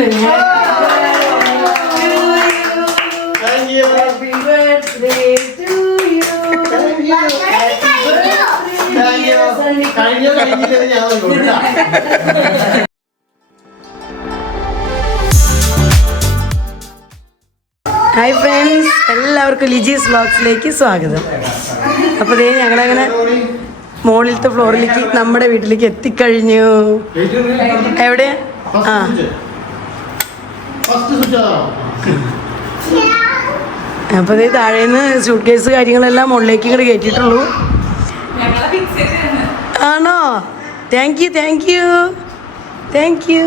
Hi friends, എല്ലാവർക്കും ലിജീസ് വ്ലോഗ്സിലേക്ക് സ്വാഗതം. അപ്പോൾ ദേ ഞങ്ങളങ്ങനെ മുകളിലത്തെ ഫ്ലോറിലേക്ക് നമ്മുടെ വീട്ടിലേക്ക് എത്തിക്കഴിഞ്ഞു. എവിടെ? ആ അപ്പോൾ ദേ താഴേന്ന് സൂട്ട് കേസ് കാര്യങ്ങളെല്ലാം മുകളിലേക്ക് ഇങ്ങോട്ട് കയറ്റിയിട്ടുള്ളൂ. ആണോ? Thank you.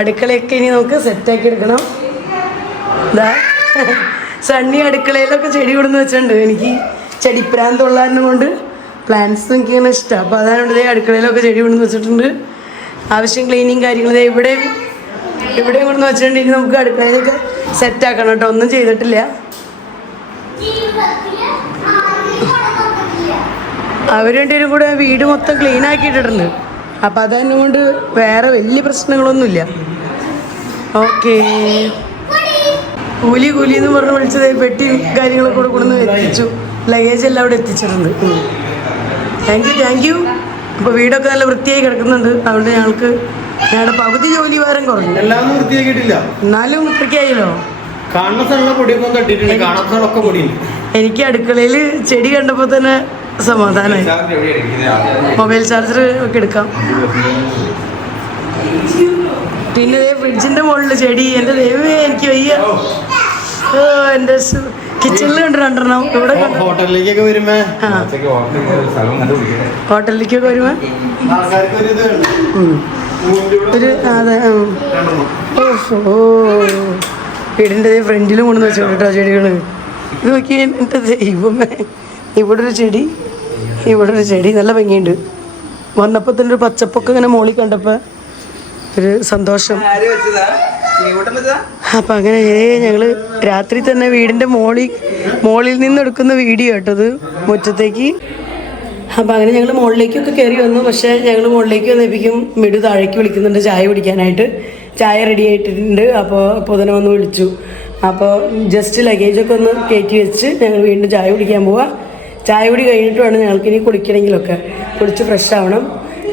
അടുക്കളയൊക്കെ ഇനി നമുക്ക് സെറ്റാക്കി എടുക്കണം. എന്താ സണ്ണി അടുക്കളയിലൊക്കെ ചെടി കൊടുന്ന് വെച്ചിട്ടുണ്ട്. എനിക്ക് ചെടിപ്രാന്തുള്ളതിനെ കൊണ്ട് പ്ലാന്റ്സ് എനിക്കിങ്ങനെ ഇഷ്ടമാണ്. അപ്പോൾ അതാണ് ഇതേ അടുക്കളയിലൊക്കെ ചെടി കൊടുന്ന് വെച്ചിട്ടുണ്ട്. ആവശ്യം ക്ലീനിങ് കാര്യങ്ങൾ ഇവിടെയും കൊടുന്ന് വെച്ചിട്ടുണ്ട്. ഇനി നമുക്ക് അടുക്കളയിലൊക്കെ സെറ്റാക്കണം കേട്ടോ. ഒന്നും ചെയ്തിട്ടില്ല. അവർ രണ്ടുപേരും കൂടെ വീട് മൊത്തം ക്ലീൻ ആക്കിയിട്ടിട്ടുണ്ട്. അപ്പം അതന്നെ കൊണ്ട് വേറെ വലിയ പ്രശ്നങ്ങളൊന്നുമില്ല. ഓക്കേ, കൂലി എന്ന് പറഞ്ഞ് വിളിച്ചത് പെട്ടി കാര്യങ്ങളൊക്കെ കൂടെ കൊണ്ടുവന്ന് എത്തിച്ചു. ലഗേജ് എല്ലാം അവിടെ എത്തിച്ചിട്ടുണ്ട്. Thank you. അപ്പോൾ വീടൊക്കെ നല്ല വൃത്തിയായി കിടക്കുന്നുണ്ട്. അതുകൊണ്ട് ഞങ്ങളുടെ പകുതി ജോലി ഭാരം കുറഞ്ഞു. എല്ലാം വൃത്തിയാക്കിയിട്ടില്ല, എന്നാലും വൃത്തിയായല്ലോ. എനിക്ക് അടുക്കളയിൽ ചെടി കണ്ടപ്പോൾ തന്നെ സമാധാനമായി. മൊബൈൽ ചാർജർ ഒക്കെ എടുക്കാം. പിന്നെ ഫ്രിഡ്ജിന്റെ മുകളിൽ ചെടി. എൻ്റെ ദൈവമേ, എനിക്ക് വയ്യ. എൻ്റെ കിച്ചണിൽ കണ്ട് രണ്ടെണ്ണം. ഇവിടെ ഹോട്ടലിലേക്കൊക്കെ വരുമ്പോ ഒരു അതെ. ഓ, വീടിൻ്റെ ഫ്രണ്ടിലും കൊണ്ടുവന്ന് വെച്ചോ കേട്ടോ ചെടികൾ. ഇത് നോക്കി എൻ്റെ ദൈവമേ. ഇവിടെ ഒരു ചെടി നല്ല ഭംഗിയുണ്ട്. വന്നപ്പോൾ തന്നെ ഒരു പച്ചപ്പൊക്കെ ഇങ്ങനെ മോളിൽ കണ്ടപ്പോൾ ഒരു സന്തോഷം. അപ്പം അങ്ങനെ ഞങ്ങൾ രാത്രി തന്നെ വീടിൻ്റെ മോളിൽ നിന്ന് എടുക്കുന്ന വീഡിയോ കേട്ടത് മുറ്റത്തേക്ക്. അപ്പം അങ്ങനെ ഞങ്ങൾ മുകളിലേക്കൊക്കെ കയറി വന്നു. പക്ഷേ ഞങ്ങൾ മുകളിലേക്ക് വന്നപ്പോഴേക്കും മിടു താഴേക്ക് വിളിക്കുന്നുണ്ട് ചായ കുടിക്കാനായിട്ട്. ചായ റെഡി ആയിട്ടുണ്ട്. അപ്പോൾ തന്നെ വന്ന് വിളിച്ചു. അപ്പോൾ ജസ്റ്റ് ലഗേജൊക്കെ ഒന്ന് കയറ്റി വെച്ച് ഞങ്ങൾ വീണ്ടും ചായ കുടിക്കാൻ പോവാം. ചായ കുടി കഴിഞ്ഞിട്ട് വേണം ഞങ്ങൾക്കിനി കുളിക്കണമെങ്കിലൊക്കെ. കുളിച്ച് ഫ്രഷ് ആവണം.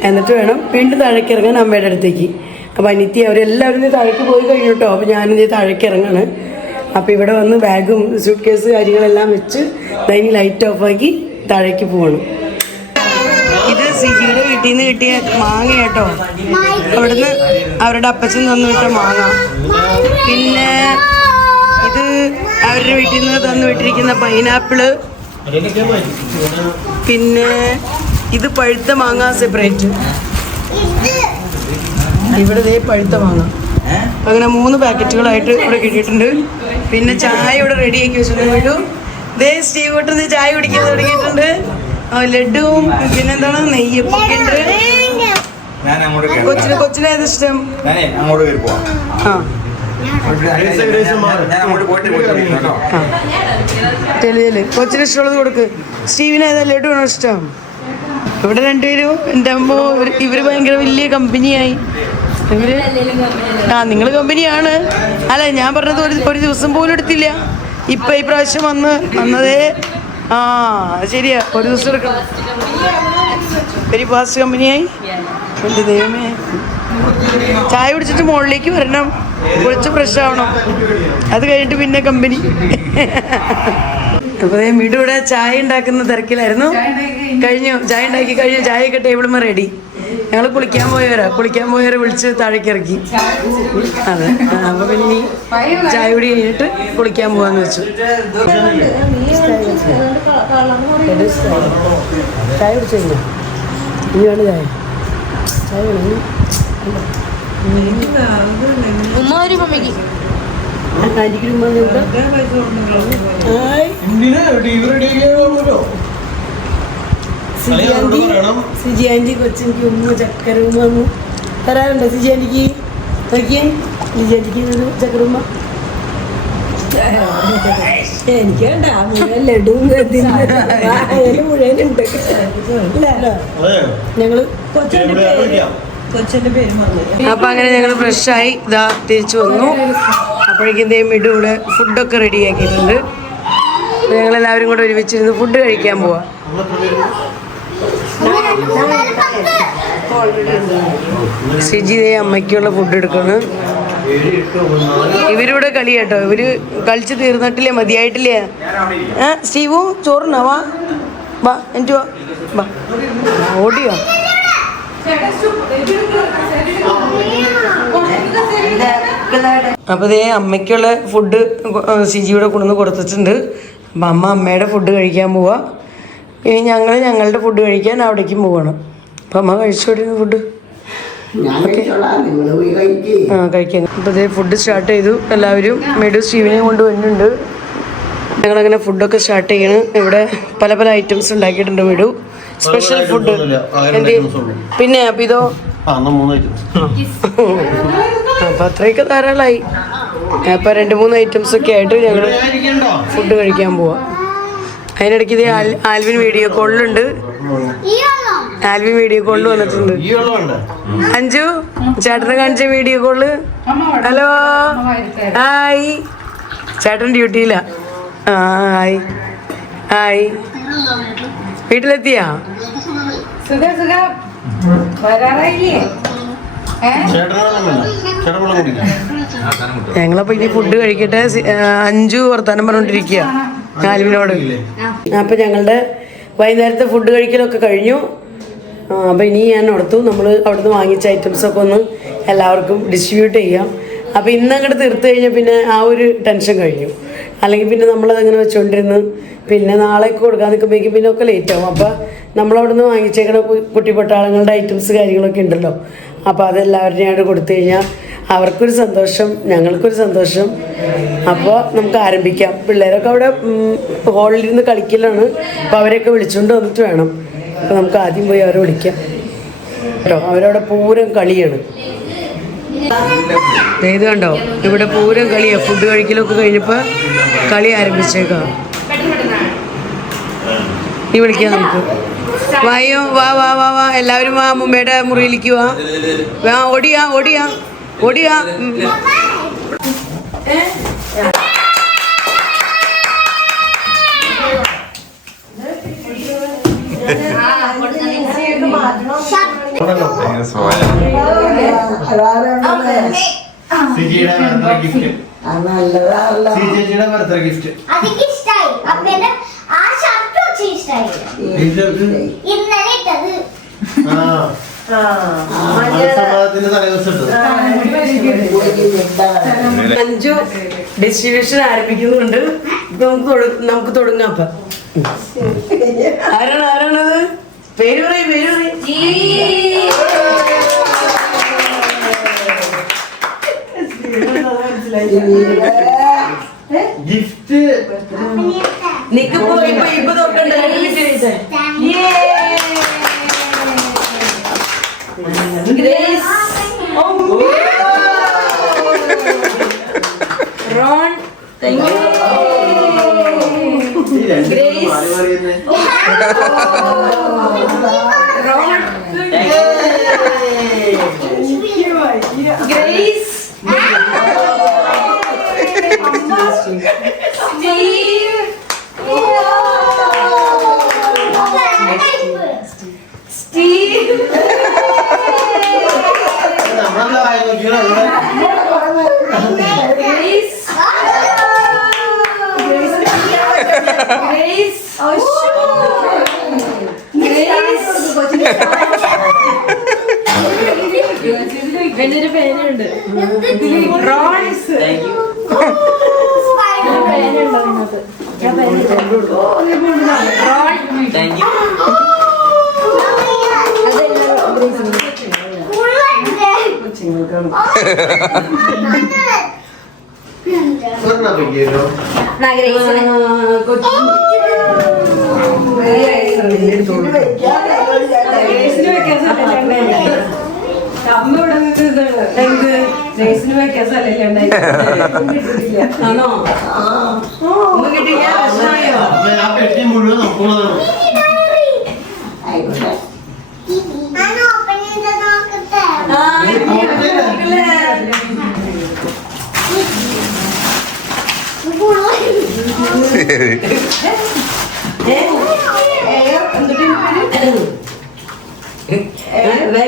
എന്നിട്ട് വേണം വീണ്ടും താഴേക്ക് ഇറങ്ങാൻ അമ്മയുടെ അടുത്തേക്ക്. അപ്പോൾ അനിയത്തി അവരെല്ലാവരും താഴേക്ക് പോയി കഴിഞ്ഞു കേട്ടോ. അപ്പോൾ ഞാനിത് താഴേക്ക് ഇറങ്ങാണ്. അപ്പോൾ ഇവിടെ വന്ന് ബാഗും സൂട്ട് കേസ് കാര്യങ്ങളെല്ലാം വെച്ച് ഇനി ലൈറ്റ് ഓഫാക്കി താഴേക്ക് പോകണം. ഇത് സിജിയുടെ വീട്ടിൽ നിന്ന് കിട്ടിയ മാങ്ങ കേട്ടോ. അവിടുന്ന് അവരുടെ അപ്പച്ചൻ തന്നു വിട്ട മാങ്ങ. പിന്നെ ഇത് അവരുടെ വീട്ടിൽ നിന്ന് തന്നു വിട്ടിരിക്കുന്ന പൈനാപ്പിള്. പിന്നെ ഇത് പഴുത്ത മാങ്ങ സെപ്പറേറ്റ്. ഇവിടെ ദേ പഴുത്ത മാങ്ങ. അങ്ങനെ 3 പാക്കറ്റുകളായിട്ട് ഇവിടെ കിട്ടിയിട്ടുണ്ട്. പിന്നെ ചായ ഇവിടെ റെഡിയാക്കി വെച്ചിട്ടുണ്ട്. ദേ സ്റ്റീവോട്ട് ചായ കുടിക്കാൻ തുടങ്ങിയിട്ടുണ്ട്. ലഡുവും പിന്നെന്താണ് നെയ്യൊക്കെ ഉണ്ട്. കൊച്ചിന് ഏത് ഇഷ്ടം? കൊച്ചിന് ഇഷ്ടമുള്ളത് കൊടുക്ക്. സ്റ്റീവിന് ഏതാ ലഡു ആണോ ഇഷ്ടം? ഇവിടെ രണ്ടുപേരും എൻ്റെ അമ്മ ഇവര് ഭയങ്കര വലിയ കമ്പനിയായി. നിങ്ങൾ കമ്പനിയാണ്. അല്ല, ഞാൻ പറഞ്ഞത് ഒരു ദിവസം പോലും എടുത്തില്ല. ഇപ്പം ഈ പ്രാവശ്യം വന്നതേ. ശരിയാ, ഒരു ദിവസം എടുക്കണം. വെരി ഫാസ്റ്റ് കമ്പനിയായി. എൻ്റെ ദൈവമേ, ചായ കുടിച്ചിട്ട് മുകളിലേക്ക് വരണം. കുളിച്ച് ഫ്രഷ് ആവണം. അത് കഴിഞ്ഞിട്ട് പിന്നെ കമ്പനി. അപ്പോൾ വീട് ഇവിടെ ചായ ഉണ്ടാക്കുന്ന തിരക്കിലായിരുന്നു. ചായ ഉണ്ടാക്കി കഴിഞ്ഞു. ചായയൊക്കെ ടേബിളുമ്പോൾ റെഡി. ഞങ്ങൾ കുളിക്കാൻ പോയവരെ വിളിച്ച് താഴേക്ക് ഇറക്കി. അതെ. അപ്പോൾ പിന്നെ ചായ കുടി കഴിഞ്ഞിട്ട് കുളിക്കാൻ പോകാമെന്ന് വെച്ചു. ചായ കുടിച്ചു കഴിഞ്ഞോ? ഇനിയാണ് ചായ സിജി ആൻറ്റി കൊച്ചിനിക്ക് ഉമ്മ ചക്കര ഉമ്മ തരാറുണ്ടോ? സിജി ആൻറ്റിക്ക് നോക്കിയേ. സിജി ആൻറ്റിക്ക് ഒരു ചക്കര ഉമ്മ. എനിക്ക് വേണ്ട. മുഴുവൻ ലഡുവും മുഴുവനുണ്ട്. ഞങ്ങള് കൊച്ചിന്റെ അപ്പൊ അങ്ങനെ ഞങ്ങൾ ഫ്രഷായി ഇതാ തിരിച്ചു വന്നു. അപ്പോഴേക്കും മിഡു ഇവിടെ ഫുഡൊക്കെ റെഡി ആക്കിയിട്ടുണ്ട്. ഞങ്ങളെല്ലാവരും കൂടെ ഒരുമിച്ചിരുന്ന് ഫുഡ് കഴിക്കാൻ പോവാ. സിജി അമ്മയ്ക്കുള്ള ഫുഡ് എടുക്കണം. ഇവരിവിടെ കളി കേട്ടോ, ഇവര് കളിച്ച് തീർന്നിട്ടില്ലേ, മതിയായിട്ടില്ലേ? സ്റ്റീവു ചോറുണ്ടോ? വാ വാ എനിക്ക് വാ ഓടിയോ. അപ്പോൾ ഇതേ അമ്മയ്ക്കുള്ള ഫുഡ് സിജിയുടെ കൊണ്ടുവന്ന് കൊടുത്തിട്ടുണ്ട്. അപ്പം അമ്മയുടെ ഫുഡ് കഴിക്കാൻ പോവാ. ഇനി ഞങ്ങളുടെ ഫുഡ് കഴിക്കാൻ അവിടേക്കും പോവാണ്. അപ്പം അമ്മ കഴിച്ചോടിരുന്ന ഫുഡ് കഴിക്കാൻ. അപ്പോൾ ഇതേ ഫുഡ് സ്റ്റാർട്ട് ചെയ്തു. എല്ലാവരും മെഡു സ്റ്റീവിനെയും കൊണ്ട് വരുന്നുണ്ട്. ഞങ്ങളങ്ങനെ ഫുഡൊക്കെ സ്റ്റാർട്ട് ചെയ്യണം. ഇവിടെ പല പല ഐറ്റംസ് ഉണ്ടാക്കിയിട്ടുണ്ട് മെഡു. സ്പെഷ്യൽ ഫുഡ് പിന്നെ അപ്പം ഇതോ അപ്പം അത്രയൊക്കെ ധാരാളമായി. അപ്പം 2-3 ഐറ്റംസ് ഒക്കെ ആയിട്ട് ഞങ്ങൾ ഫുഡ് കഴിക്കാൻ പോവാം. അതിനിടയ്ക്ക് ഇത് ആൽവിൻ വീഡിയോ കോളിലുണ്ട്. ആൽവിൻ വീഡിയോ കോളിൽ വന്നിട്ടുണ്ട്. അഞ്ചു ചേട്ടനെ കാണിച്ച വീഡിയോ കോള്. Hello hi. ചേട്ടൻ ഡ്യൂട്ടിയില്ല. Hi hi. വീട്ടിലെത്തിയാ? ഞങ്ങളപ്പോ ഇനി ഫുഡ് കഴിക്കട്ടെ. അഞ്ചു വർത്താനം പറഞ്ഞോണ്ടിരിക്കുക ആൽവിനോട്. അപ്പൊ ഞങ്ങളുടെ വൈകുന്നേരത്തെ ഫുഡ് കഴിക്കലൊക്കെ കഴിഞ്ഞു. അപ്പൊ ഇനി ഞാൻ ഓർത്തു നമ്മൾ അവിടുന്ന് വാങ്ങിച്ച ഐറ്റംസൊക്കെ ഒന്ന് എല്ലാവർക്കും ഡിസ്ട്രിബ്യൂട്ട് ചെയ്യാം. അപ്പോൾ ഇന്ന് അങ്ങോട്ട് തീർത്ത് കഴിഞ്ഞാൽ പിന്നെ ആ ഒരു ടെൻഷൻ കഴിഞ്ഞു. അല്ലെങ്കിൽ പിന്നെ നമ്മളതങ്ങനെ വെച്ചുകൊണ്ടിരുന്ന് പിന്നെ നാളേക്ക് കൊടുക്കാൻ നിൽക്കുമ്പോഴേക്കും പിന്നെ ഒക്കെ ലേറ്റ് ആവും. അപ്പോൾ നമ്മളവിടുന്ന് വാങ്ങിച്ചേക്കുന്ന കുട്ടിപ്പട്ടാളങ്ങളുടെ ഐറ്റംസ് കാര്യങ്ങളൊക്കെ ഉണ്ടല്ലോ. അപ്പോൾ അതെല്ലാവരുടെയും ആയിട്ട് കൊടുത്തു കഴിഞ്ഞാൽ അവർക്കൊരു സന്തോഷം, ഞങ്ങൾക്കൊരു സന്തോഷം. അപ്പോൾ നമുക്ക് ആരംഭിക്കാം. പിള്ളേരൊക്കെ അവിടെ ഹോളിലിരുന്ന് കളിക്കലാണ്. അപ്പോൾ അവരെയൊക്കെ വിളിച്ചുകൊണ്ട് വന്നിട്ട് വേണം. അപ്പോൾ നമുക്ക് ആദ്യം പോയി അവരെ വിളിക്കാം കേട്ടോ. അവരവിടെ പൂരം കളിയാണ്. ഇത് കണ്ടോ, ഇവിടെ പൂരം കളിയാണ്. ഫുഡ് കഴിക്കലൊക്കെ കഴിഞ്ഞപ്പോൾ കളി ആരംഭിച്ചേക്കാം. നീ വിളിക്കാം നമുക്ക്. വായോ വാ വാ വാ വാ എല്ലാവരും വാ. മുമ്പയുടെ മുറിയിലേക്ക് വാ. ഓടിയാ ഓടിയാ ഓടിയാ. അഞ്ചു ഡിസ്ട്രിബ്യൂഷൻ ആരംഭിക്കുന്നുണ്ട്. നമുക്ക് തുടങ്ങാം. അപ്പൊ ആരാണത്? പേര് പറയും. ഗിഫ്റ്റ് നിക്കിപ്പോ ഇപ്പൊ തൊക്കണ്ട. Ron thank you. Grace Grace Steve വലിയൊരു പേനുണ്ട്. ആണോ? മുഴുവൻ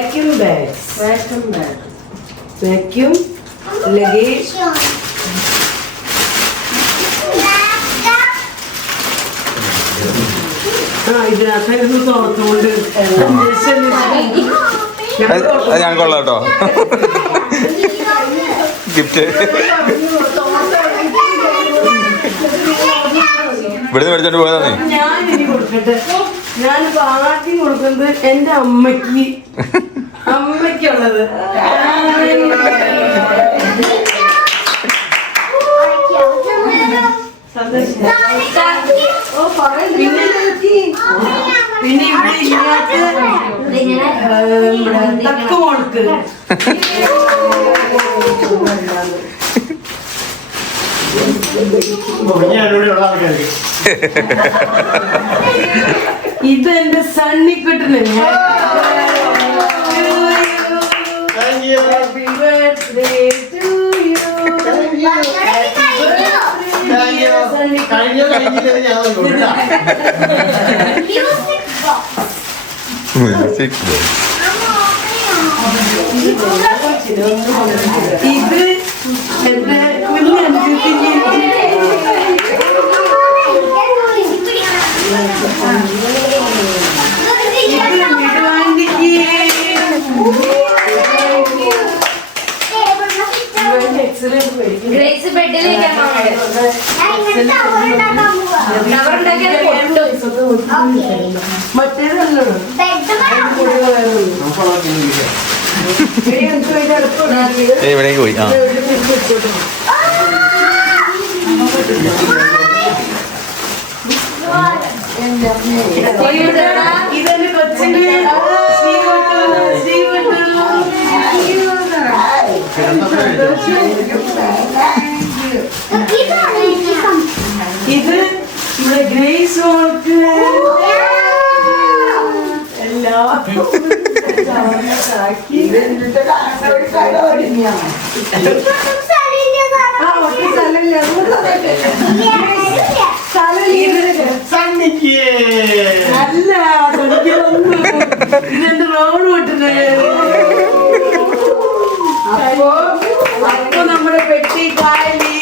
വാക്യൂം ബാഗ്സ്, വാക്യൂം ലഗേജ്. ഇതിനകത്തായിരുന്നു തോർത്തുകൊണ്ട് ഞാൻ കൊള്ളാം കേട്ടോ. ഗിഫ്റ്റ് ഇവിടുന്ന് മേടിച്ചോണ്ട് പോയതാണേ. ഞാനിനി കൊടുക്കട്ടെ. ഞാനിപ്പോ ആദ്യം കൊടുക്കുന്നത് എന്റെ അമ്മയ്ക്കുള്ളത്. പിന്നെ ഇവിടെ ഇങ്ങോട്ട് തക്കുമോൾക്ക് ഇത് എന്റെ സണ്ണിക്കുട്ടന്. Happy birthday to you. ഇത് എന്റെ ഗ്രേസ് ബെഡിലേക്കാണ് മറ്റേതല്ലോ ഇവിടേക്ക് പോയി. ഇതെന്റെ കൊച്ചിന്റെ ഇത് ഇവിടെ ഗ്രേസ് മോൾക്ക് എല്ലാ അല്ല ഇതെന്റെ റോഡ് വിട്ടത്. അപ്പൊ നമ്മുടെ പെട്ടി കായലി.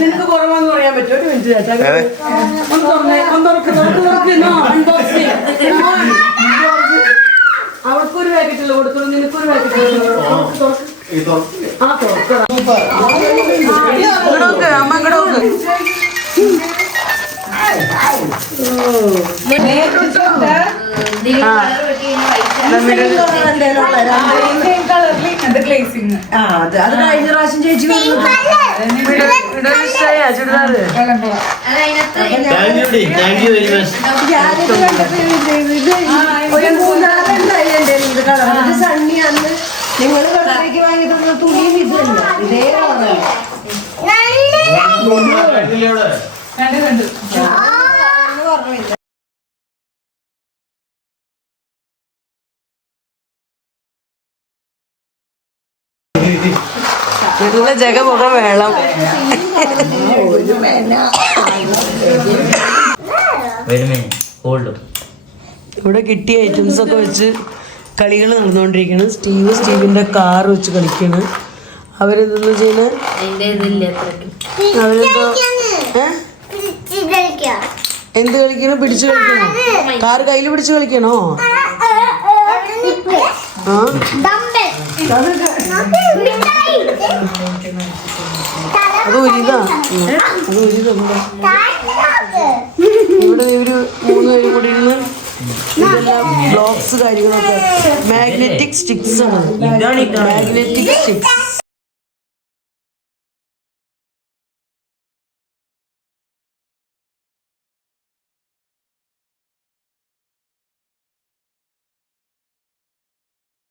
നിനക്ക് കുറവാന്ന് പറയാൻ പറ്റുമോ? ഒരു മിനിറ്റ് ചേട്ടാ, അവർക്കൊരു പാക്കറ്റില്ല കൊടുക്കണം, നിനക്കൊരു പാക്കറ്റില്ല. ആ തുറക്കണം. അമ്മ അങ്ങോട്ട് അത് കഴിഞ്ഞ പ്രാവശ്യം ചേച്ചി ചുരിദാറ് ഒരു മൂന്നാറുണ്ടായി എന്റെ ഇത് കളർ. ഇത് സണ്ണി അന്ന് നിങ്ങൾ കടയിലേക്ക് വാങ്ങി തന്ന തുണിയും ഇതല്ല, ഇതേ കളറല്ല. നല്ല ജഗമുഖം വേണം. ഇവിടെ കിട്ടിയ ഐറ്റംസ് ഒക്കെ വെച്ച് കളികൾ നടന്നുകൊണ്ടിരിക്കണം. സ്റ്റീവിന്റെ കാർ വെച്ച് കളിക്കാണ്. അവരെന്തെന്ന് വെച്ചാൽ എന്ത് കളിക്കണോ? പിടിച്ചു കളിക്കണോ? കാർ കയ്യിൽ പിടിച്ചു കളിക്കണോ? അത് ഒരിതാ ഇവിടെ ഒരു 3 പേരും കൂടി ഇരുന്ന് ഇതെല്ലാം ബ്ലോക്സ് കാര്യങ്ങളൊക്കെ മാഗ്നറ്റിക് സ്റ്റിക്സ് ആണ്. Magnetic sticks